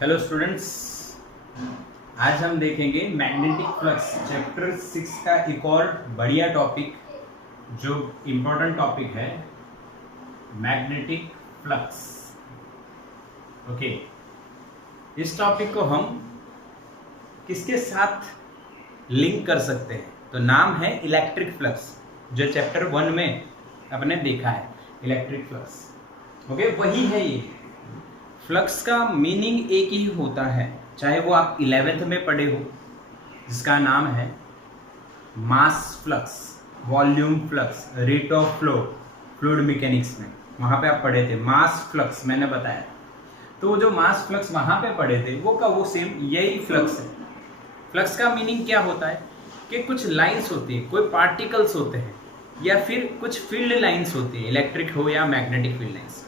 Hello students, आज हम देखेंगे मैग्नेटिक फ्लक्स चैप्टर 6 का एक और बढ़िया टॉपिक जो इम्पोर्टेंट टॉपिक है मैग्नेटिक फ्लक्स। ओके, इस टॉपिक को हम किसके साथ लिंक कर सकते हैं? तो नाम है इलेक्ट्रिक फ्लक्स, जो चैप्टर 1 में अपने देखा है इलेक्ट्रिक फ्लक्स। ओके, वही है ये। फ्लक्स का मीनिंग एक ही होता है, चाहे वो आप 11th में पढ़े हो, जिसका नाम है mass flux, volume flux, rate of flow, fluid mechanics में वहाँ पे आप पढ़े थे मास फ्लक्स, मैंने बताया। तो वो जो मास फ्लक्स वहाँ पे पढ़े थे वो सेम यही फ्लक्स है। फ्लक्स का मीनिंग क्या होता है कि कुछ लाइंस होती है, कोई पार्टिकल्स होते हैं, या फिर कुछ फील्ड लाइंस होती है, इलेक्ट्रिक हो या मैग्नेटिक फील्ड लाइंस,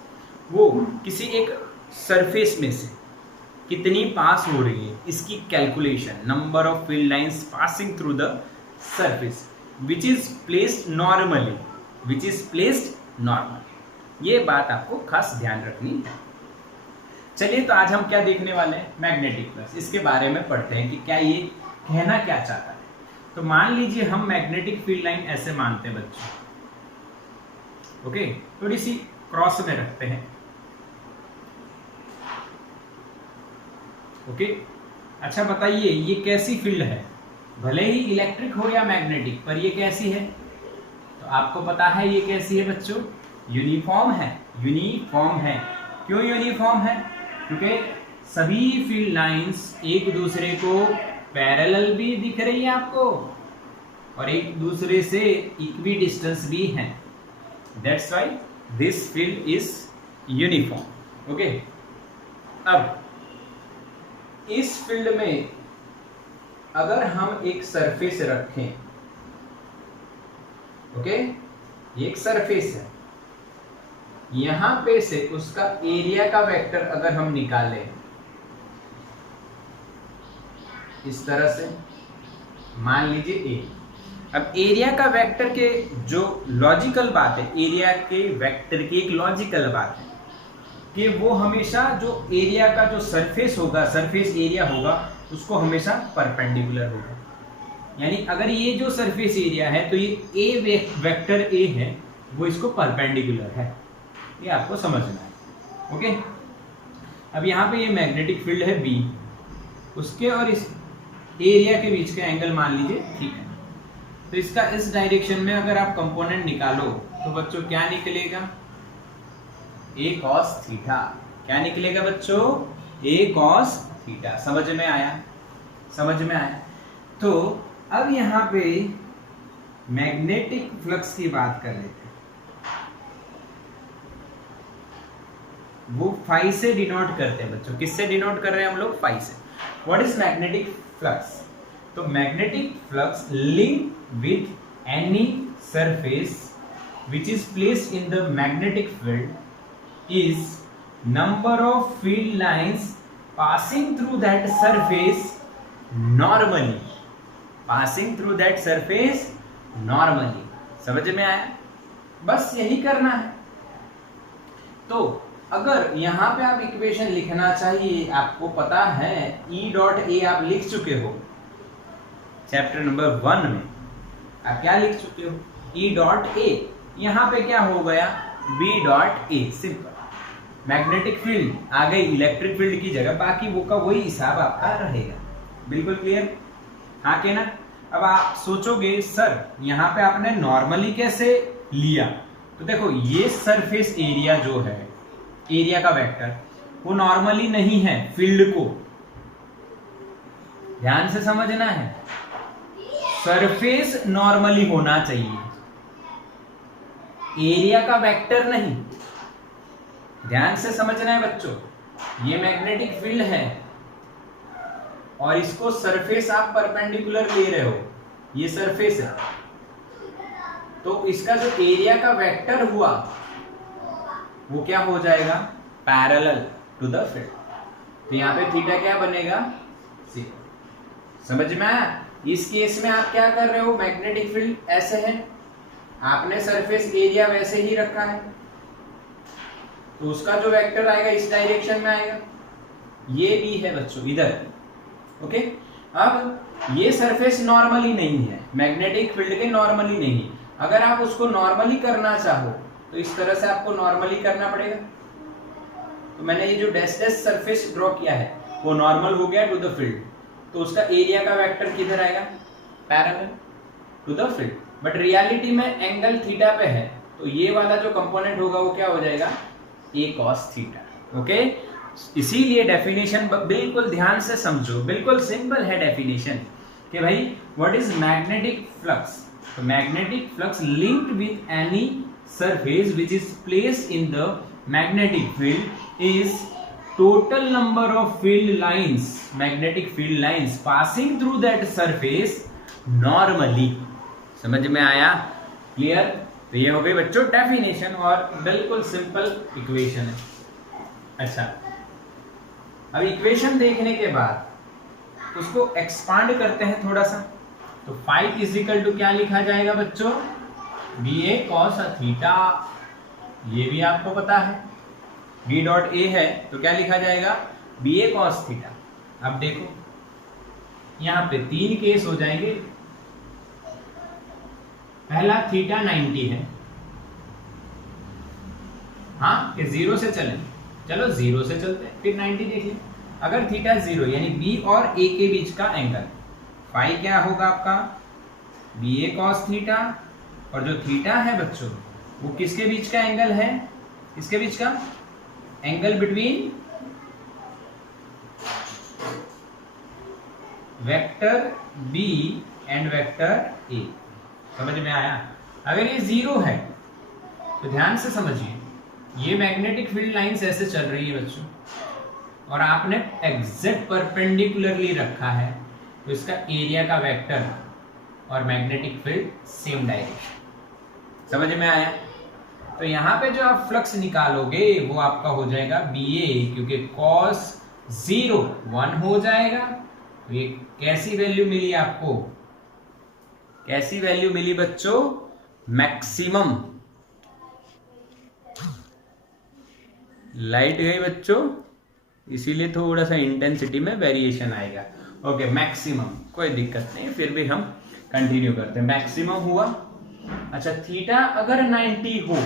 वो किसी एक सरफेस में से कितनी पास हो रही है, इसकी calculation, number of field lines passing through the surface which is placed normally. ये बात आपको खास ध्यान रखनी है। चलिए, तो आज हम क्या देखने वाले हैं? Magnetic flux. इसके बारे में पढ़ते हैं कि क्या ये कहना क्या चाहता है। तो मान लीजिए हम मैग्नेटिक फील्ड लाइन ऐसे मानते हैं बच्चों। ओके, थोड़ी सी क्रॉस में रखते हैं। ओके, अच्छा बताइए ये कैसी फील्ड है? भले ही इलेक्ट्रिक हो या मैग्नेटिक, पर ये कैसी है? तो आपको पता है ये कैसी है बच्चों? यूनिफॉर्म है। यूनिफॉर्म है। क्यों यूनिफॉर्म है? क्योंकि सभी फील्ड लाइंस एक दूसरे को पैरेलल भी दिख रही है आपको, और एक दूसरे से इक्वी डिस्टेंस भी है। That's why this field is uniform. Okay, अब इस फील्ड में अगर हम एक सरफेस रखें, ओके, एक सरफेस है, यहां पे से उसका एरिया का वेक्टर अगर हम निकालें इस तरह से, मान लीजिए ए। अब एरिया का वेक्टर के जो लॉजिकल बात है, एरिया के वेक्टर की एक लॉजिकल बात है कि वो हमेशा जो एरिया का जो सरफेस होगा, सरफेस एरिया होगा, उसको हमेशा परपेंडिकुलर होगा। यानी अगर ये जो सरफेस एरिया है तो ये ए वेक्टर ए है, वो इसको परपेंडिकुलर है। ये आपको समझना है। ओके, अब यहाँ पे ये मैग्नेटिक फील्ड है बी, उसके और इस एरिया के बीच का एंगल मान लीजिए ठीक है। तो इसका इस डायरेक्शन में अगर आप कंपोनेंट निकालो तो बच्चों क्या निकलेगा? ए कॉस थीटा। क्या निकलेगा बच्चों? ए कॉस थीटा। समझ में आया? समझ में आया। तो अब यहां पे मैग्नेटिक फ्लक्स की बात कर लेते हैं। वो फाई से डिनोट करते हैं बच्चों। किससे डिनोट कर रहे हैं हम लोग? फाई से। What is magnetic flux? तो magnetic flux link with any surface which is placed in the magnetic field is number of field lines passing through that surface normally. passing through that surface normally. समझ में आया? बस यही करना है। तो अगर यहां पे आप इक्वेशन लिखना चाहिए, आपको पता है E डॉट ए आप लिख चुके हो चैप्टर नंबर 1 में। आप क्या लिख चुके हो? E dot A. यहां पे क्या हो गया? B dot A. Simple. Magnetic field आ गई इलेक्ट्रिक फील्ड की जगह, बाकी वो का वही हिसाब आपका रहेगा। बिल्कुल क्लियर? हाँ के ना? अब आप सोचोगे सर यहाँ पे आपने नॉर्मली कैसे लिया? तो देखो, ये सरफेस एरिया जो है, एरिया का वेक्टर, वो नॉर्मली नहीं है फील्ड को। ध्यान से समझना है, सरफेस नॉर्मली होना चाहिए, एरिया का वेक्टर नहीं। ध्यान से समझना है बच्चों। ये मैग्नेटिक फील्ड है और इसको सरफेस आप परपेंडिकुलर ले रहे हो, ये सरफेस है, तो इसका जो एरिया का वेक्टर हुआ वो क्या हो जाएगा? Parallel to the field. तो यहाँ पे थीटा क्या बनेगा? सी। समझ में आया? इस केस में आप क्या कर रहे हो? मैग्नेटिक फील्ड ऐसे है, आपने सरफेस एरिया वैसे ही रखा है, तो उसका जो वेक्टर आएगा इस डायरेक्शन में आएगा। ये भी है बच्चों इधर। ओके, अब ये सरफेस नॉर्मली नहीं है, मैग्नेटिक फील्ड के नॉर्मली नहीं है। अगर आप उसको नॉर्मली करना चाहो तो इस तरह से आपको नॉर्मली करना पड़ेगा। तो मैंने ये जो डैश डैश सरफेस ड्रॉ किया है वो नॉर्मल हो गया टू द फील्ड, तो उसका एरिया का वेक्टर किधर आएगा, parallel to the field. But reality में एंगल थीटा पे है, तो ये वाला जो कंपोनेंट होगा वो क्या हो जाएगा, a cos थीटा। ओके, इसीलिए डेफिनेशन बिल्कुल ध्यान से समझो, बिल्कुल सिंपल है डेफिनेशन कि भाई व्हाट इज मैग्नेटिक फ्लक्स। तो magnetic flux linked with any surface which is placed in the magnetic field is total number of field lines, magnetic field lines passing through that surface normally। समझ में आया, clear. तो ये हो गई बच्चों definition और बिल्कुल सिंपल इक्वेशन है। अच्छा, अब इक्वेशन देखने के बाद उसको एक्सपांड करते हैं थोड़ा सा। तो फाइव इज इक्वल टू क्या लिखा जाएगा बच्चों, बी ए कॉस थीटा, ये भी आपको पता है। बी डॉट ए है तो क्या लिखा जाएगा, बी ए कॉस थीटा। अब देखो यहां पे तीन केस हो जाएंगे। पहला थीटा 90 है, हाँ कि जीरो से चलें, चलो जीरो से चलते हैं, फिर 90 देखिए। अगर थीटा जीरो यानी बी और ए के बीच का एंगल, फाई क्या होगा आपका, बी ए कॉस थीटा, और जो थीटा है बच्चों वो किसके बीच का एंगल है, किसके बीच का angle between vector B and vector A. समझ में आया। अगर ये जीरो है तो ध्यान से समझिए, ये मैग्नेटिक फील्ड लाइंस ऐसे चल रही है बच्चों, और आपने एग्जैक्ट परपेंडिकुलरली रखा है, तो इसका एरिया का वेक्टर और मैग्नेटिक फील्ड सेम डायरेक्शन। समझ में आया। तो यहां पे जो आप फ्लक्स निकालोगे वो आपका हो जाएगा बी ए, क्योंकि कॉस जीरो 1 हो जाएगा। तो ये कैसी वैल्यू मिली आपको, कैसी वैल्यू मिली बच्चों, मैक्सिमम। लाइट गई बच्चों, इसीलिए थोड़ा सा इंटेंसिटी में वेरिएशन आएगा। ओके, मैक्सिमम कोई दिक्कत नहीं, फिर भी हम कंटिन्यू करते हैं। मैक्सिमम हुआ। अच्छा, थीटा अगर 90 हो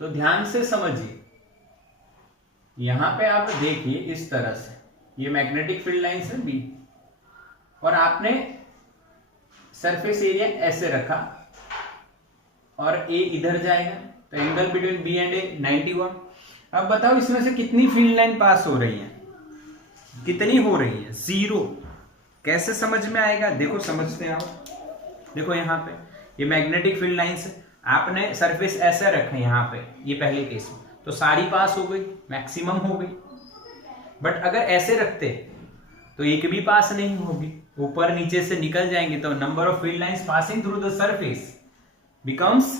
तो ध्यान से समझिए, यहां पे आप देखिए इस तरह से, ये मैग्नेटिक फील्ड लाइंस है बी, और आपने सरफेस एरिया ऐसे रखा और ए इधर जाएगा, तो एंगल बिटवीन बी एंड ए 90 हुआ। अब बताओ इसमें से कितनी फील्ड लाइन पास हो रही है, कितनी हो रही है, जीरो। कैसे समझ में आएगा, देखो समझते हैं आप। देखो यहाँ पे ये मैग्नेटिक फील्ड लाइंस है, आपने सरफेस ऐसे रखा है यहाँ पे, ये पहले केस में, तो सारी पास हो गई, मैक्सिमम हो गई। बट अगर ऐसे रखते तो एक भी पास नहीं होगी, ऊपर नीचे से निकल जाएंगे, तो number of field lines passing through the surface becomes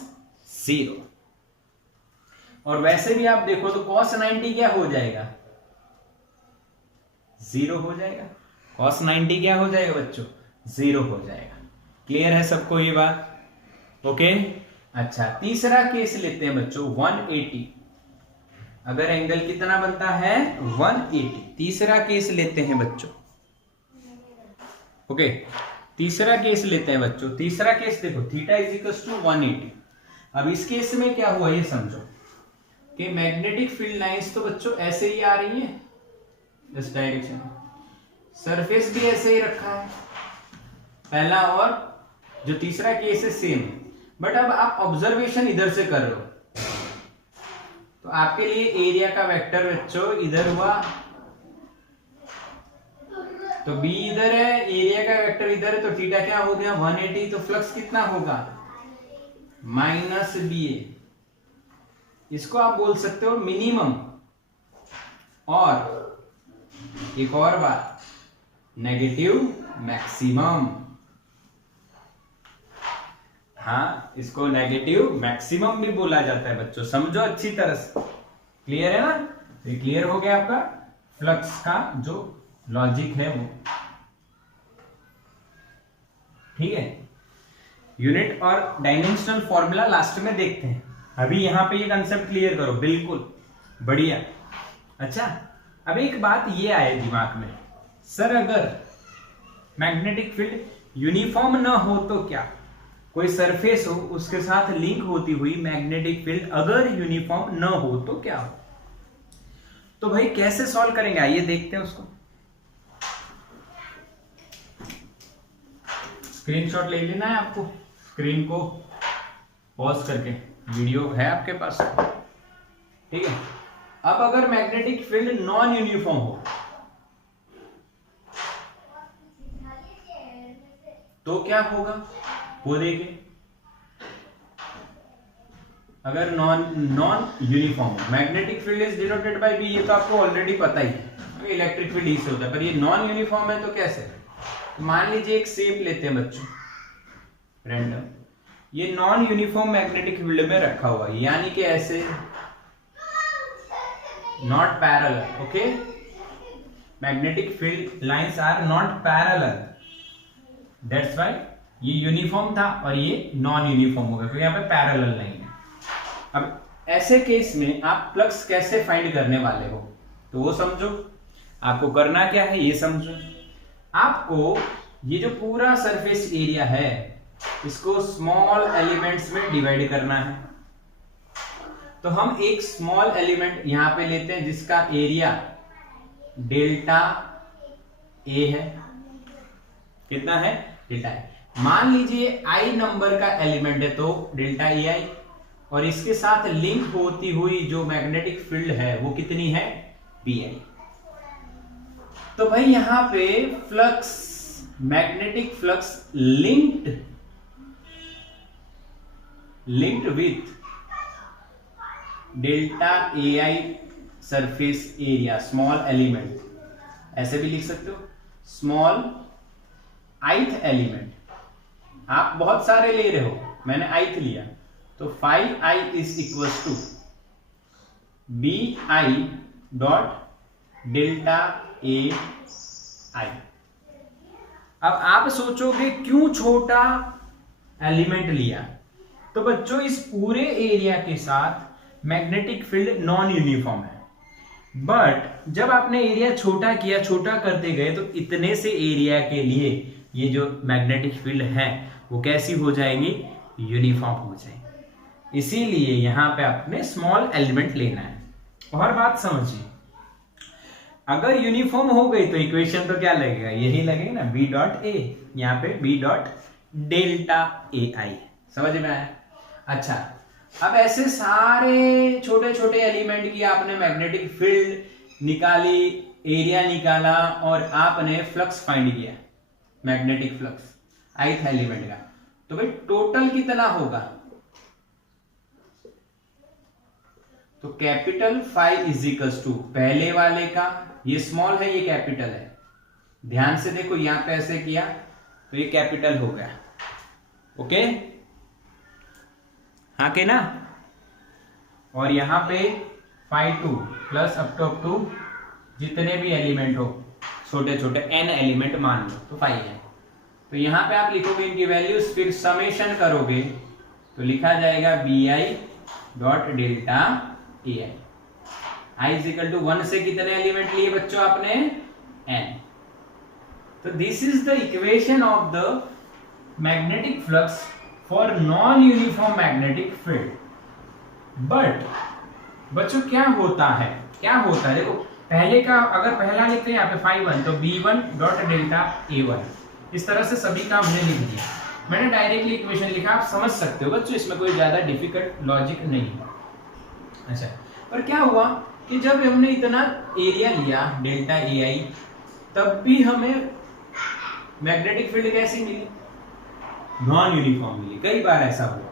zero. और वैसे भी आप देखो तो cos 90 क्या हो जाएगा, जीरो हो जाएगा। cos 90 क्या हो जाएगा बच्चों, जीरो हो जाएगा। क्लियर है सबको ये बात, ओके। अच्छा, तीसरा केस लेते हैं बच्चों 180। अगर एंगल कितना बनता है 180, तीसरा केस लेते हैं बच्चों। ओके, तीसरा केस लेते हैं बच्चों। तीसरा केस देखो, थीटा इज इक्वल टू 180। अब इस केस में क्या हुआ ये समझो कि मैग्नेटिक फील्ड लाइंस तो बच्चों ऐसे ही आ रही है इस डायरेक्शन, सरफेस भी ऐसे ही रखा है पहला, और जो तीसरा केस है सेम है। बट अब आप ऑब्जर्वेशन इधर से कर रहे हो, तो आपके लिए एरिया का वेक्टर बच्चों इधर हुआ, तो बी इधर है, एरिया का वेक्टर इधर है, तो थीटा क्या हो गया 180। तो फ्लक्स कितना होगा माइनस बी ए, इसको आप बोल सकते हो मिनिमम। और एक और बात, नेगेटिव मैक्सिमम। हाँ, इसको नेगेटिव मैक्सिमम भी बोला जाता है बच्चों, समझो अच्छी तरह से। क्लियर है ना, तो क्लियर हो गया आपका फ्लक्स का जो लॉजिक है वो, ठीक है। यूनिट और डायमेंशनल फॉर्मूला लास्ट में देखते हैं, अभी यहां पे ये कंसेप्ट क्लियर करो, बिल्कुल बढ़िया। अच्छा, अब एक बात ये आए दिमाग में, सर अगर मैग्नेटिक फील्ड यूनिफॉर्म ना हो तो क्या, कोई सरफेस हो उसके साथ लिंक होती हुई मैग्नेटिक फील्ड अगर यूनिफॉर्म ना हो तो क्या हो? तो भाई कैसे सॉल्व करेंगे, आइए देखते हैं उसको। स्क्रीनशॉट ले लेना है आपको, स्क्रीन को पॉज करके, वीडियो है आपके पास, ठीक है। अब अगर मैग्नेटिक फील्ड नॉन यूनिफॉर्म हो तो क्या होगा वो देखिए। अगर नॉन यूनिफॉर्म हो, magnetic field is denoted by B, ये तो आपको ऑलरेडी पता ही है, इलेक्ट्रिक फील्ड इससे होता है, पर ये नॉन यूनिफॉर्म है तो कैसे? तो मान लीजिए एक शेप लेते हैं बच्चों, रैंडम, ये नॉन यूनिफॉर्म मैग्नेटिक फील्ड में रखा हुआ है, यानी कि ऐसे not parallel, okay, magnetic field lines are not parallel, that's why ये यूनिफॉर्म था और ये नॉन यूनिफॉर्म हो गया, क्योंकि यहाँ पे पैरेलल लाइन है। अब ऐसे केस में आप फ्लक्स कैसे फाइंड करने वाले हो तो वो समझो, आपको करना क्या है ये समझो। आपको ये जो पूरा सरफेस एरिया है इसको स्मॉल एलिमेंट्स में डिवाइड करना है। तो हम एक स्मॉल एलिमेंट यहां पे लेते हैं जिसका एरिया डेल्टा ए है, कितना है? Delta A. मान लीजिए आई नंबर का एलिमेंट है तो डेल्टा ए आई, और इसके साथ लिंक होती हुई जो मैग्नेटिक फील्ड है वो कितनी है? B I. तो भाई यहां पे flux, magnetic flux linked with delta A I surface area small element, ऐसे भी लिख सकते हो, स्मॉल आइथ एलिमेंट। आप बहुत सारे ले रहे हो, मैंने आइथ लिया, तो 5i is equal to B I dot delta A I. अब आप सोचोगे क्यों छोटा एलिमेंट लिया? तो बच्चों इस पूरे एरिया के साथ मैग्नेटिक फील्ड नॉन यूनिफॉर्म है, बट जब आपने एरिया छोटा किया, छोटा करते गए, तो इतने से एरिया के लिए ये जो मैग्नेटिक फील्ड है वो कैसी हो जाएगी? यूनिफॉर्म हो जाएगी। इसीलिए यहां पे आपने स्मॉल एलिमेंट लेना है। और बात समझिए, अगर यूनिफॉर्म हो गई तो इक्वेशन तो क्या लगेगा? यही लगेगा ना, बी डॉट ए, यहां पे बी डॉट डेल्टा ए आई। समझ में आया? अच्छा, अब ऐसे सारे छोटे छोटे एलिमेंट की आपने मैग्नेटिक फील्ड निकाली, एरिया निकाला और आपने फ्लक्स फाइंड किया, मैग्नेटिक फ्लक्स ith एलिमेंट का, तो भाई टोटल कितना होगा? तो capital phi is equals to पहले वाले का, ये स्मॉल है ये कैपिटल है, ध्यान से देखो यहां पे ऐसे किया तो ये कैपिटल हो गया, ओके, हाँ के ना। और यहां पे फाई 2 प्लस अप टू जितने भी एलिमेंट हो, छोटे छोटे n एलिमेंट मान लो, तो फाई है। तो यहां पे आप लिखोगे इनकी वैल्यूज, फिर समेशन करोगे तो लिखा जाएगा B I dot delta A I. I is equal to 1 से कितने एलिमेंट लिए बच्चों आपने? n। तो this is the equation of the magnetic flux for non uniform magnetic field. But बच्चों क्या होता है, देखो पहले का अगर पहला लिखते हैं यहाँ पे फाई 1 तो b1 डॉट डेल्टा a1, इस तरह से सभी का हमने लिख दिया। मैंने डायरेक्टली इक्वेशन लिखा, आप समझ सकते हो बच्चों, इसमें कोई ज्यादा डिफिकल्ट लॉजिक नहीं है। अच्छा, पर क्या हुआ कि जब हमने इतना एरिया लिया डेल्टा ए आई, तब भी हमें मैग्नेटिक फील्ड कैसी मिली? नॉन यूनिफॉर्म मिली। कई बार ऐसा हुआ,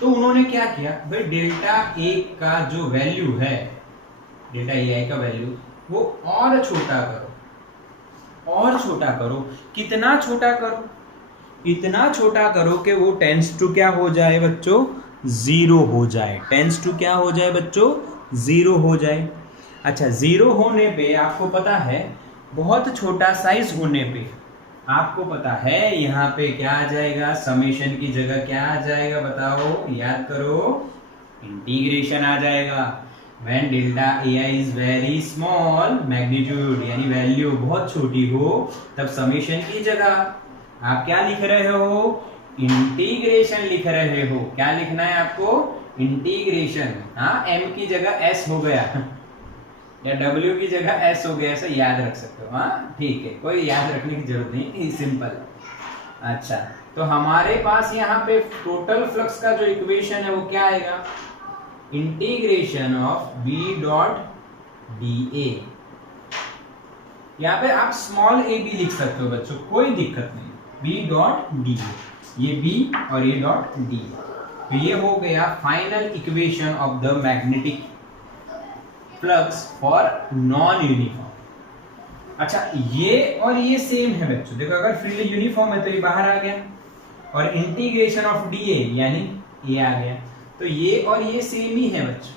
तो उन्होंने क्या किया भाई, डेल्टा ए का जो वैल्यू है, डेल्टा ए आई का वैल्यू वो और छोटा करो, और छोटा करो। कितना छोटा करो? इतना छोटा करो कि वो टेंस टू क्या हो जाए बच्चों? 0 हो जाए। टेंस टू क्या हो जाए बच्चों? 0 हो जाए। अच्छा, 0 होने पे आपको पता है, बहुत छोटा साइज होने पे आपको पता है यहाँ पे क्या आ जाएगा? समेशन की जगह क्या आ जाएगा बताओ, याद करो, इंटीग्रेशन आ जाएगा। When delta AI is very small, magnitude यानी वैल्यू बहुत छोटी हो, तब समेशन की जगह आप क्या लिख रहे हो, इंटीग्रेशन लिख रहे हो। क्या लिखना है आपको, इंटीग्रेशन। हाँ, m की जगह s हो गया या w की जगह s हो गया, ऐसा याद रख सकते हो। हाँ ठीक है, कोई याद रखने की जरूरत नहीं, सिंपल। अच्छा, तो हमारे पास यहाँ पे टोटल फ्लक्स का जो इक्वेशन है वो क्या आएगा, integration of b dot dA। यहाँ पे आप स्मॉल a भी लिख सकते हो बच्चों, कोई दिक्कत नहीं, b डॉट dA, ये b और ये डॉट d। तो ये हो गया final equation of the magnetic flux for non uniform. अच्छा, ये और ये सेम है बच्चों, देखो अगर फील्ड यूनिफॉर्म है तो ये बाहर आ गया, और इंटीग्रेशन ऑफ dA यानी ये आ गया, तो ये और ये सेम ही है बच्चों।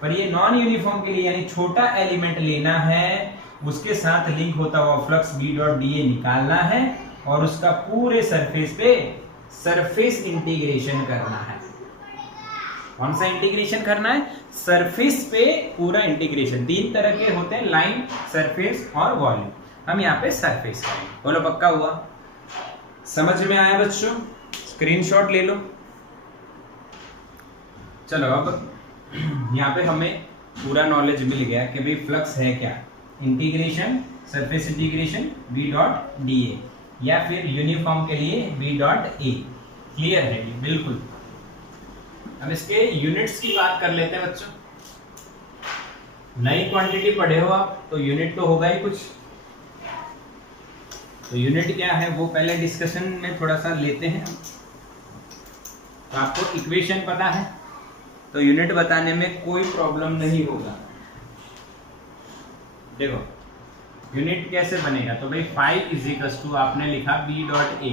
पर ये नॉन यूनिफॉर्म के लिए यानी छोटा एलिमेंट लेना है, उसके साथ लिंक होता हुआ फ्लक्स b डॉट dA निकालना है, और उसका पूरे सरफेस पे सरफेस इंटीग्रेशन करना है। कौन सा इंटीग्रेशन करना है, सरफेस पे पूरा इंटीग्रेशन। तीन तरह के होते हैं, लाइन, सरफेस और वॉल्यूम। हम यहाँ पे सरफेस करेंगे। बोलो पक्का हुआ, समझ में आया बच्चों, स्क्रीनशॉट ले लो। चलो अब यहाँ पे हमें पूरा नॉलेज मिल गया कि भाई फ्लक्स है क्या, integration, surface integration b dot dA, या फिर यूनिफॉर्म के लिए b डॉट A। क्लियर है ये, बिल्कुल। अब इसके यूनिट्स की बात कर लेते हैं बच्चों। नई क्वांटिटी पढ़े हो आप, तो यूनिट तो होगा ही कुछ। तो यूनिट क्या है वो पहले डिस्कशन में थोड़ा सा लेते हैं। तो आपको इक्वेशन पता है, तो यूनिट बताने में कोई प्रॉब्लम नहीं होगा। देखो यूनिट कैसे बनेगा, तो भाई 5 इज इक्वल्स टू आपने लिखा b डॉट A,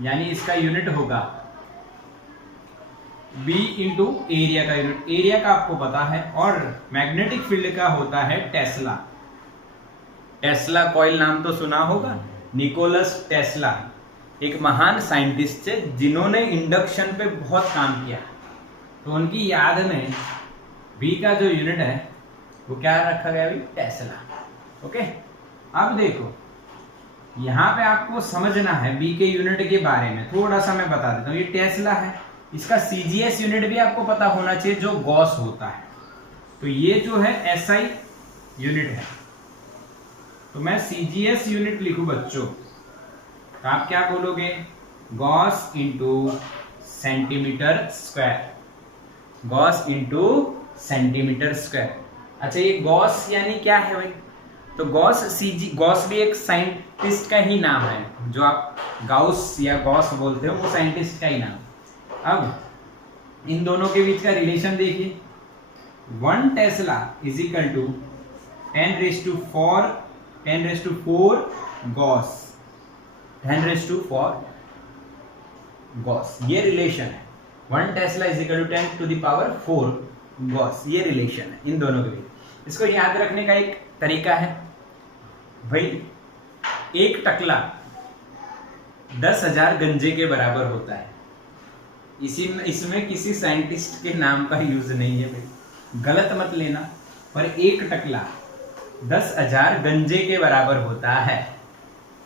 यानी इसका यूनिट होगा b इंटू एरिया का यूनिट। एरिया का आपको पता है, और मैग्नेटिक फील्ड का होता है टेस्ला। टेस्ला कॉइल नाम तो सुना होगा, निकोलस टेस्ला एक महान साइंटिस्ट थे जिन्होंने इंडक्शन पे बहुत काम किया। तो उनकी याद में b का जो यूनिट है वो क्या रखा गया, टेस्ला। ओके, अब देखो यहाँ पे आपको समझना है b के यूनिट के बारे में, थोड़ा सा मैं बता देता हूँ। ये टेस्ला है, इसका CGS यूनिट भी आपको पता होना चाहिए जो गॉस होता है। तो ये जो है SI यूनिट है, तो मैं CGS यूनिट लिखूं बच्चों, तो आप क्या बोलोगे, Gauss into centimetre square, Gauss into centimetre square. अच्छा, ये गॉस यानी क्या है भाई, तो गॉस भी एक साइंटिस्ट का ही नाम है, जो आप गाउस या गॉस बोलते हो वो साइंटिस्ट का ही नाम। अब इन दोनों के बीच का रिलेशन देखिए, 1 tesla is equal to 10⁴ gauss, 10⁴ gauss, ये रिलेशन है। 1 tesla is equal to 10⁴ gauss, ये रिलेशन है इन दोनों के बीच। इसको याद रखने का एक तरीका है भाई, एक टकला 10,000 गंजे के बराबर होता है। इसमें किसी साइंटिस्ट के नाम का यूज नहीं है भाई, गलत मत लेना, पर एक टकला 10,000 गंजे के बराबर होता है।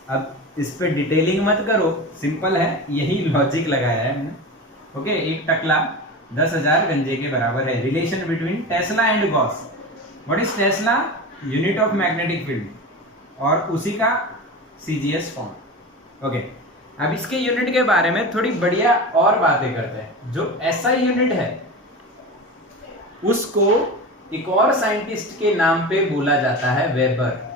अब इस पे डिटेलिंग मत करो, सिंपल है, यही लॉजिक लगाया है हमने। ओके, एक टकला 10,000 गंजे के बराबर है। Relation between Tesla and Gauss. What is Tesla, unit of magnetic field, और उसी का CGS फॉर्म। ओके, अब इसके यूनिट के बारे में थोड़ी बढ़िया और बातें करते हैं। जो SI यूनिट है उसको एक और साइंटिस्ट के नाम पे बोला जाता है, वेबर।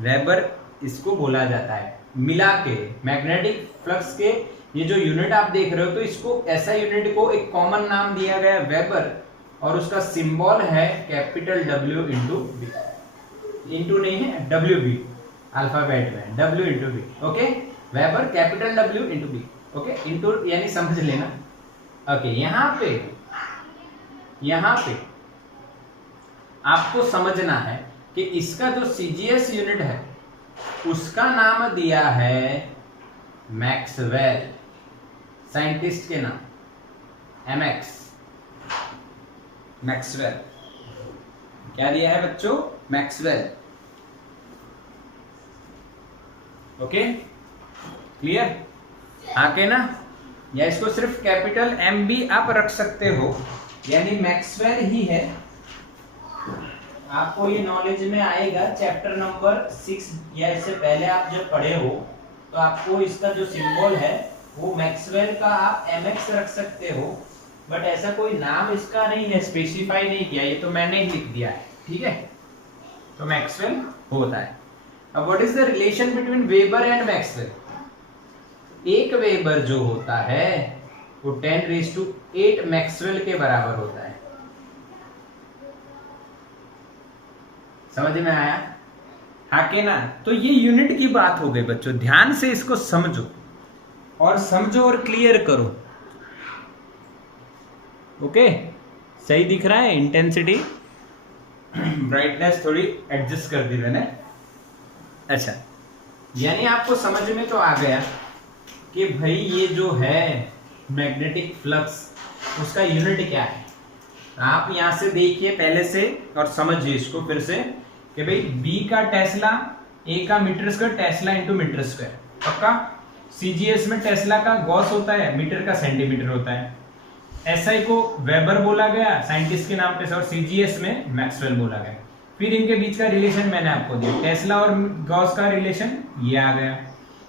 वेबर इसको बोला जाता है। मिला के मैग्नेटिक फ्लक्स के ये जो यूनिट आप देख रहे हो, तो इसको SI यूनिट को एक कॉमन नाम दिया गया वेबर, और उसका सिंबल है capital W into B. Into नहीं है, WB अल्फाबेट में, W into B. Okay, weber capital W into B. Okay, into यानी समझ लेना। ओके, यहाँ पे आपको समझना है कि इसका जो CGS यूनिट है उसका नाम दिया है मैक्सवेल, साइंटिस्ट के नाम MX। मैक्सवेल। क्या दिया है बच्चों? मैक्सवेल। Okay, clear? आके ना, या इसको सिर्फ कैपिटल एम भी आप रख सकते हो, यानी मैक्सवेल ही है। आपको ये नॉलेज में आएगा चैप्टर नंबर 6 या इससे पहले आप जब पढ़े हो तो आपको इसका जो सिंबल है वो मैक्सवेल का आप mx रख सकते हो, बट ऐसा कोई नाम इसका नहीं है, स्पेसिफाई नहीं किया, ये तो मैंने ही लिख दिया है, ठीक है? तो मैक्सवेल होता है। अब what is the relation between weber and Maxwell? एक वेबर जो होता है वो 10⁸ मैक्सवेल के बराबर होता है। समझ में आया? हाँ के ना? तो ये यूनिट की बात हो गई बच्चों, ध्यान से इसको समझो और क्लियर करो। ओके, सही दिख रहा है? इंटेंसिटी ब्राइटनेस थोड़ी एडजस्ट कर दी मैंने। अच्छा, यानी आपको समझ में तो आ गया कि भाई ये जो है मैग्नेटिक फ्लक्स, उसका यूनिट क्या है। आप यहां से देखिए पहले से और समझिए इसको फिर से कि भाई बी का टेस्ला, ए का metre square, tesla into metre square, पक्का? सीजीएस में टेस्ला का गॉस होता है, मीटर का सेंटीमीटर होता है। एसआई को वेबर बोला गया साइंटिस्ट के नाम पे, और सीजीएस में मैक्सवेल बोला गया। फिर इनके बीच का रिलेशन मैंने आपको दिया, टेस्ला और गॉस का रिलेशन ये आ गया।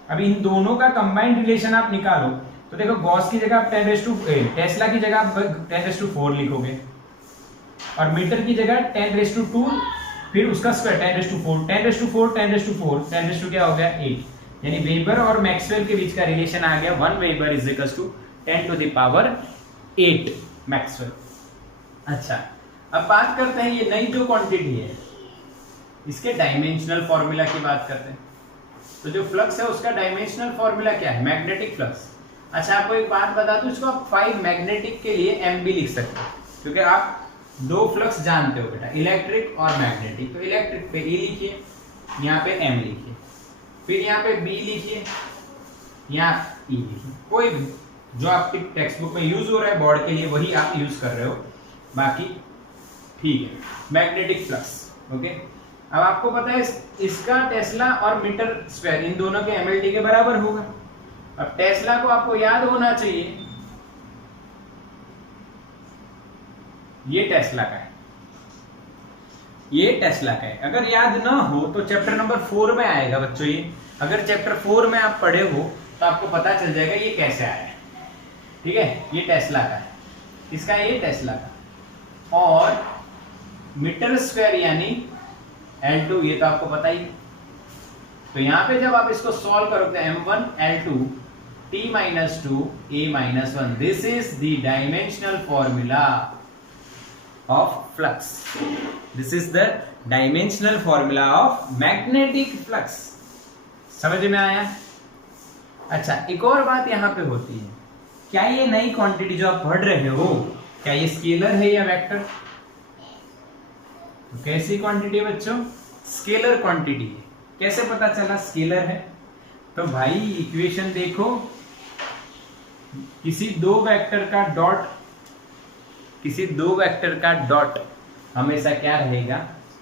अब इन दोनों का कंबाइंड रिलेशन आप निकालो तो देखो, गॉस की जगह आप टेस्ला की जगह आप 10⁴ लिखोगे, और मीटर की जगह 10⁵, फिर उसका स्क्वायर 10⁴, 10⁴, 10⁴, 10 क्या हो गया 8। यानी वेबर और मैक्सवेल के बीच का रिलेशन आ गया 1 weber is equal to 10⁸ maxwell. अच्छा, अब बात करते हैं ये नई जो क्वांटिटी है, इसके डायमेंशनल फॉर्मूला की बात करते हैं। तो जो फ्लक्स है उसका डायमेंशनल फॉर्मूला क्या है? Magnetic flux. अच्छा, आपको एक बात बता दूं, इसको आप 5 मैग्नेटिक के लिए एम भी लिख सकते हो, क्योंकि आप दो फ्लक्स जानते हो बेटा, इलेक्ट्रिक और मैग्नेटिक। तो इलेक्ट्रिक पे E लिखिए, यहाँ पे M लिखिए, फिर यहाँ पे B लिखिए, यहाँ E लिखिए, कोई भी जो आपकी टेक्स्ट बुक में यूज हो रहा है बोर्ड के लिए वही आप यूज कर रहे हो, बाकी ठीक है। Magnetic flux, okay. अब आपको पता है इसका टेस्ला और मीटर स्क्वायर इन दोनों के MLT के बराबर होगा। अब टेस्ला को आपको याद होना चाहिए, ये टेस्ला का है, ये टेस्ला का है। अगर याद ना हो तो चैप्टर नंबर 4 में आएगा बच्चों ये। अगर चैप्टर 4 में आप पढ़े हो तो आपको पता चल जाएगा ये कैसे आया है, ठीक है? ये टेस्ला का है, इसका ये टेस्ला का, और मीटर स्क्वायर यानी L2, ये तो आपको पता ही। तो यहाँ पे जब आप इसको सॉल्व करोगे M1 L2 T - 2 A - 1, this is the dimensional formula of flux. This is the dimensional formula of magnetic flux. समझ में आया? अच्छा, एक और बात यहाँ पे होती है, क्या ये नई क्वांटिटी जो आप पढ़ रहे हो, क्या ये स्केलर है या वेक्टर? तो कैसी क्वांटिटी है बच्चों? स्केलर क्वांटिटी है। कैसे पता चला स्केलर है? तो भाई इक्वेशन देखो, किसी दो वेक्टर का डॉट हमेशा क्या रहेगा?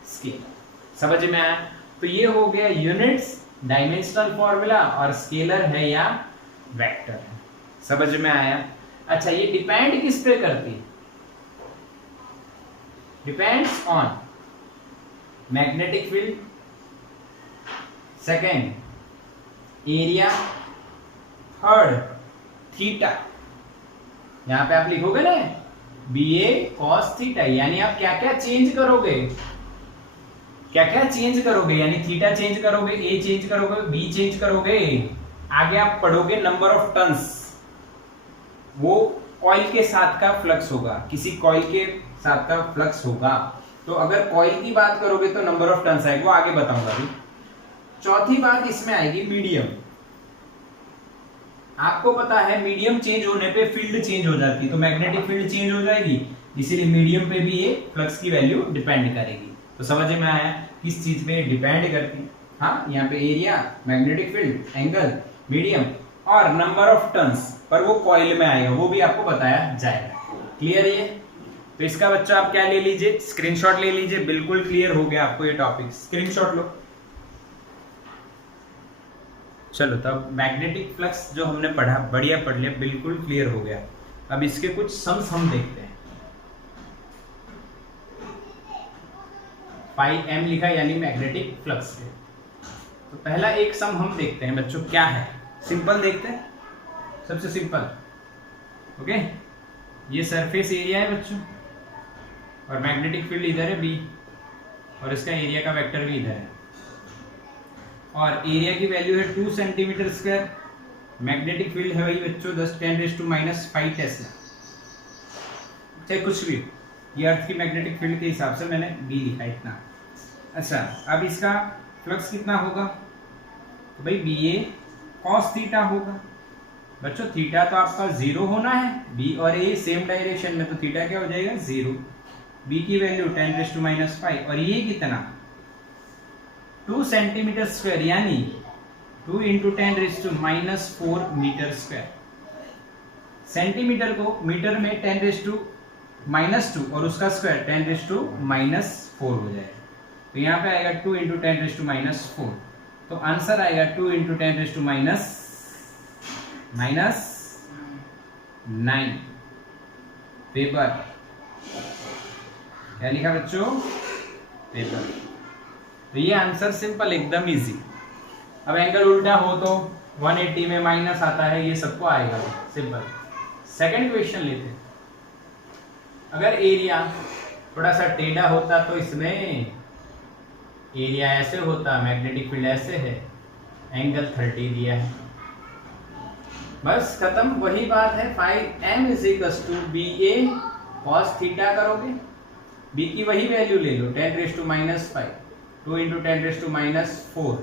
स्केलर। समझ में आया? तो ये हो गया यूनिट्स, डायमेंशनल फॉर्मूला, और स्केलर है या वेक्टर है। समझ में आया? अच्छा, ये डिपेंड किस पे करती है? Depends on magnetic field, second area, third theta. यहां पे आप लिखोगे ना BA cos थीटा, यानी आप क्या क्या चेंज करोगे, यानी थीटा चेंज करोगे, A चेंज करोगे, B चेंज करोगे। आगे आप पढ़ोगे नंबर ऑफ टर्न्स, वो कॉइल के साथ का फ्लक्स होगा, किसी कॉइल के साथ का फ्लक्स होगा। तो अगर कॉइल की बात करोगे तो नंबर ऑफ टर्न्स आएगा, वो आगे बताऊंगा अभी। चौथी बात इसमें आएगी मीडियम। आपको पता है मीडियम चेंज होने पे फील्ड चेंज हो जाती है, तो मैग्नेटिक फील्ड चेंज हो जाएगी, इसीलिए मीडियम पे भी ये फ्लक्स की वैल्यू डिपेंड करेगी। तो समझ में आया किस चीज पे डिपेंड करती है? हाँ, यहाँ पे area, magnetic field, angle, medium और नंबर ऑफ टर्न्स, पर वो कॉइल में आएगा, वो भी आपको बताया जाएगा। क्लियर? ये तो इसका बच्चों आप क्या ले लीजिए, स्क्रीनशॉट ले लीजिए, बिल्कुल क्लियर हो गया आपको ये टॉपिक, स्क्रीनशॉट लो। चलो तब मैग्नेटिक फ्लक्स जो हमने पढ़ा बढ़िया पढ़ लिया, बिल्कुल क्लियर हो गया। अब इसके कुछ सम्स हम देखते हैं। 5m लिखा यानी मैग्नेटिक फ्लक्स है। तो पहला एक सम हम देखते हैं बच्चों, क्या है, सिंपल देखते हैं, सबसे सिंपल। ओके, ये सरफेस एरिया है बच्चों और मैग्नेटिक फील्ड इधर है B और इसका एरिया का वेक्टर भी इधर है और एरिया की वैल्यू है 2 सेंटीमीटर स्क्वायर। मैग्नेटिक फील्ड है वही बच्चों 10⁻⁵ टेस्ला, चाहे कुछ भी, ये अर्थ की मैग्नेटिक फील्ड के हिसाब से मैंने B लिखा इतना। अच्छा, अब इसका फ्लक्स कितना होगा, तो भाई BA cos थीटा होगा। बच्चों थीटा तो आपका 0 होना है, B और A सेम डायरेक्शन में, तो थीटा क्या हो जाएगा 0। B की वैल्यू 10⁻⁵ और ये कितना 2 सेंटीमीटर स्क्वायर यानी 2 × 10⁻⁴ मीटर स्क्वायर। सेंटीमीटर को मीटर में 10⁻⁻² और उसका स्क्वायर 10⁻⁻⁴ हो जाएगा। तो यहाँ पे आएगा 2 × 10⁻⁻⁴। तो आंसर आएगा 2 × 10⁻⁹ वेबर। क्या लिखा बच्चों, वेबर। तो ये आंसर सिंपल, एकदम इजी। अब एंगल उल्टा हो तो 180 में माइनस आता है, ये सबको आएगा, सिंपल। सेकंड क्वेश्चन लेते हैं। अगर एरिया थोड़ा सा टेढ़ा होता तो इसमें एरिया ऐसे होता, मैग्नेटिक फील्ड ऐसे है, एंगल 30 दिया है, बस खत्म। वही बात है, 5m = BA cos थीटा करोगे, B की वही वैल्यू ले लो 10⁻⁵, 2 × 10⁻⁴,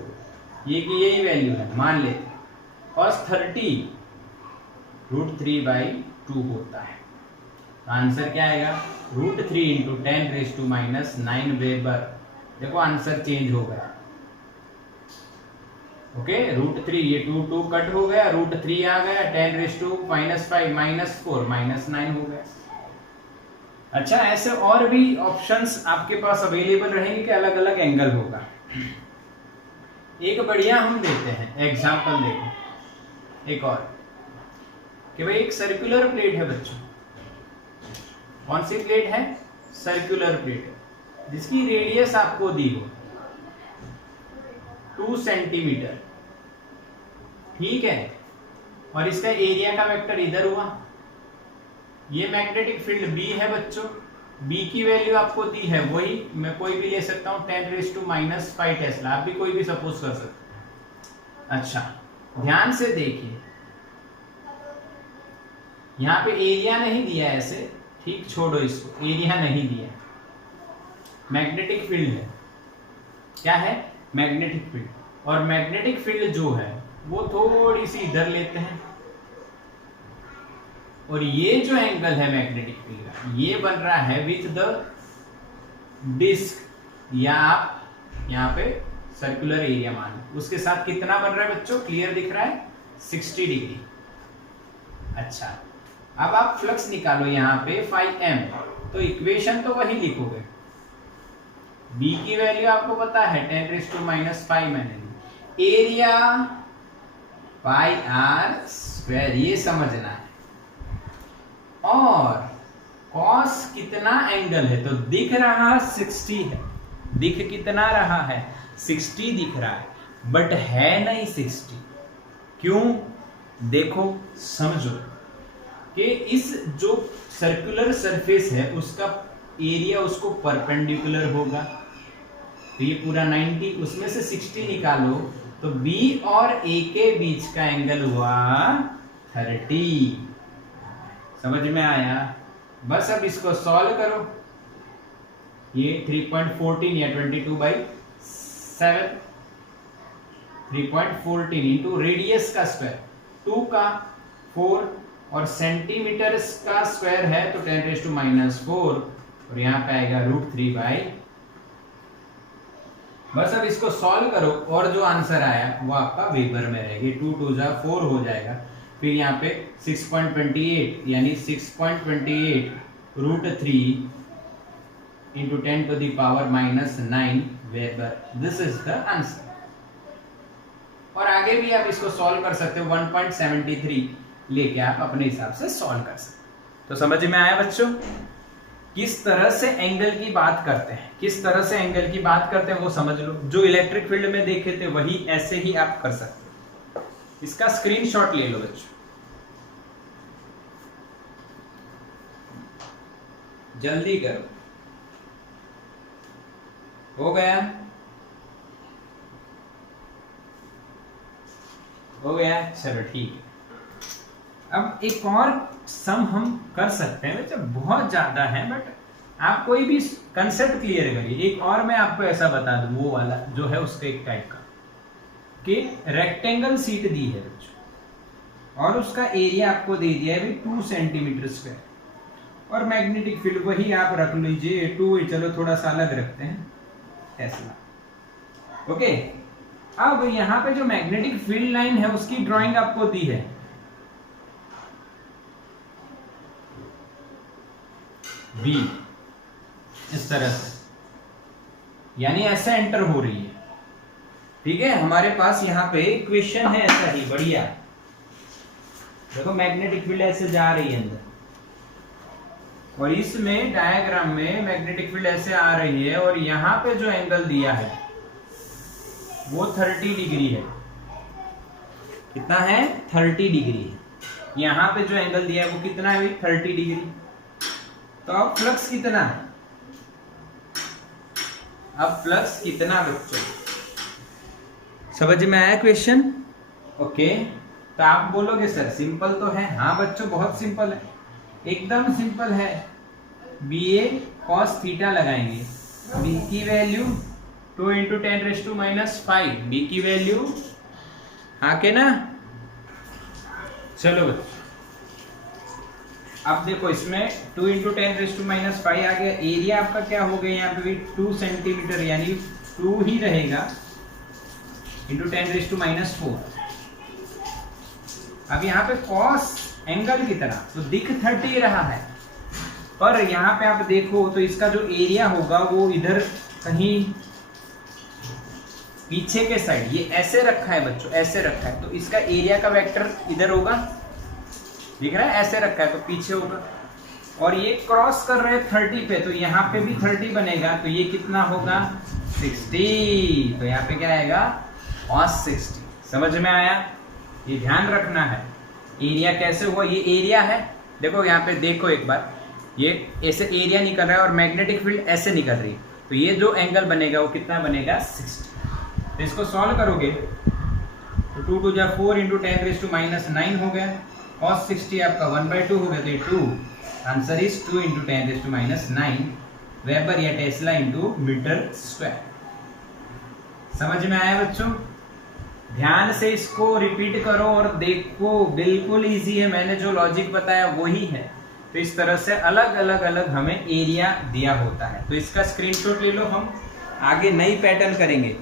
ये की यही वैल्यू है, मान लेते। cos 30 √3/2 होता है। आंसर क्या आएगा, √3 × 10⁻⁹ वेबर। देखो आंसर चेंज हो गया। ओके, √3, ये 2 कट हो गया, √3 आ गया, 10⁻⁵ -5 -4 -9 हो गया। अच्छा, ऐसे और भी ऑप्शंस आपके पास अवेलेबल रहेंगे कि अलग अलग एंगल होगा। एक बढ़िया हम देते हैं एग्जांपल, देखो एक और, कि भाई एक सर्कुलर प्लेट है बच्चों। कौन सी प्लेट है, सर्कुलर प्लेट, जिसकी रेडियस आपको दी हो 2 सेंटीमीटर, ठीक है, और इसका एरिया का वेक्टर इधर हुआ। ये मैग्नेटिक फील्ड B है बच्चों, B की वैल्यू आपको दी है, वही मैं कोई भी ले सकता हूं 10⁻⁵ टेस्ला, आप भी कोई भी सपोज कर सकते हैं। अच्छा, ध्यान से देखिए, यहां पे एरिया नहीं दिया ऐसे, ठीक, छोड़ो इसको, एरिया नहीं दिया, मैग्नेटिक फील्ड है। क्या है, मैग्नेटिक फील्ड। और मैग्नेटिक फील्ड जो है वो थोड़ी सी इधर लेते हैं, और ये जो एंगल है मैग्नेटिक फील्ड का, ये बन रहा है विथ द डिस्क, या आप यहाँ पे सर्कुलर एरिया मान लो, उसके साथ कितना बन रहा है बच्चों, क्लियर दिख रहा है 60 डिग्री। अच्छा, अब आप फ्लक्स निकालो यहाँ पे 5m, तो इक्वेशन तो वही लिखोगे। B की वैल्यू आपको पता है 10⁻⁵ मैंने ली, एरिया πr², ये समझना है। और cos कितना एंगल है, तो दिख रहा 60 है, दिख कितना रहा है 60 दिख रहा है, बट है नहीं 60। क्यों, देखो समझो कि इस जो सर्कुलर सरफेस है उसका एरिया उसको परपेंडिकुलर होगा, तो ये पूरा 90, उसमें से 60 निकालो तो B और A के बीच का एंगल हुआ 30। समझ में आया, बस अब इसको सॉल्व करो। ये 3.14 या 22/7, 3.14 इंटू रेडियस का स्क्वायर 2 का 4 और सेंटीमीटर का स्क्वायर है तो 10⁻⁴, और यहाँ पे आएगा √3/। बस अब इसको सॉल्व करो और जो आंसर आया वो आपका वेबर में रहेगी, 2 × 2 = 4 हो जाएगा। फिर यहाँ पे 6.28 यानी 6.28 √3 into 10 to the power -9 weber. This is the answer. और आगे भी आप इसको सॉल्व कर सकते हो, 1.73 लेके आप अपने हिसाब से सॉल्व कर सकते हो। तो समझ में आया बच्चों किस तरह से एंगल की बात करते हैं, किस तरह से एंगल की बात करते हैं वो समझ लो। जो इलेक्ट्रिक फील्ड में देखे थे वही ऐसे ही आप कर सकते हो। इसका स्क्रीनशॉट ले लो बच्चों, जल्दी करो। हो गया, हो गया, चलो ठीक है। अब एक और सम हम कर सकते हैं, वैसे बहुत ज्यादा है बट आप कोई भी कंसेप्ट क्लियर करिए। एक और मैं आपको ऐसा बता दूं, वो वाला जो है उसके एक टाइप का कि रेक्टेंगल सीट दी है बच्चों और उसका एरिया आपको दे दिया है 2 सेंटीमीटर स्क्वायर और मैग्नेटिक फील्ड वही आप रख लीजिए 2, चलो थोड़ा सा अलग रखते हैं टेस्ला। ओके, अब यहां पे जो मैग्नेटिक फील्ड लाइन है उसकी ड्राइंग आपको दी है। बी इस तरह से, यानी ऐसे एंटर हो रही है। ठीक है, हमारे पास यहाँ पे इक्वेशन है ऐसा ही बढ़िया। देखो मैग्नेटिक फील्ड ऐसे जा रही है अंदर और इसमें डायग्राम में मैग्नेटिक फील्ड ऐसे आ रही है और यहाँ पे जो एंगल दिया है वो 30 डिग्री है। कितना है? 30 डिग्री है। यहाँ पे जो एंगल दिया है वो कितना है? 30 डिग्री। तो अब फ्लक्स कितना है? अब फ्लक्स कितना बच्चों? समझ में आया क्वेश्चन? ओके, तो आप बोलोगे सर सिंपल तो है। हाँ बच्चों बहुत सिंपल है, एकदम सिंपल है। BA cos थीटा लगाएंगे, B की वैल्यू 2 × 10⁻⁵, B की वैल्यू हाँ के ना। चलो बच्चों अब देखो इसमें 2 × 10⁻⁵ आ गया। एरिया आपका क्या हो गया यहाँ पे भी 2 सेंटीमीटर, यानी 2 ही रहेगा × 10⁻⁴। अब यहाँ पे कॉस एंगल कितना, तो दिख 30 रहा है पर यहाँ पे आप देखो तो इसका जो एरिया होगा वो इधर कहीं पीछे के साइड, ये ऐसे रखा है बच्चों, ऐसे रखा है, तो इसका एरिया का वेक्टर इधर होगा, दिख रहा है? ऐसे रखा है तो पीछे होगा। और ये क्रॉस कर रहे हैं 30 पे, तो यहाँ पे भी 30 बनेगा, तो ये कितना होगा? 60। तो यहाँ पे क्या आएगा? cos 60। समझ में आया? ये ध्यान रखना है। एरिया कैसे हुआ? ये एरिया है, देखो यहाँ पे देखो एक बार, ये ऐसे एरिया निकल रहा है और मैग्नेटिक फील्ड ऐसे निकल रही है, तो ये जो एंगल बनेगा वो कितना बनेगा? 60। तो इसको सॉल्व करोगे तो 2 × 4 × 10⁻⁹ हो गया। cos 60 आपका 1/2 हो गया, तो ये 2 आंसर इज 2 × 10⁻⁹ वेबर या टेस्ला × मीटर स्क्वायर। समझ में आया बच्चों? ध्यान से इसको रिपीट करो और देखो, बिल्कुल इजी है, मैंने जो लॉजिक बताया वही है। तो इस तरह से अलग अलग हमें एरिया दिया होता है। तो इसका स्क्रीनशॉट ले लो, हम आगे नई पैटर्न करेंगे।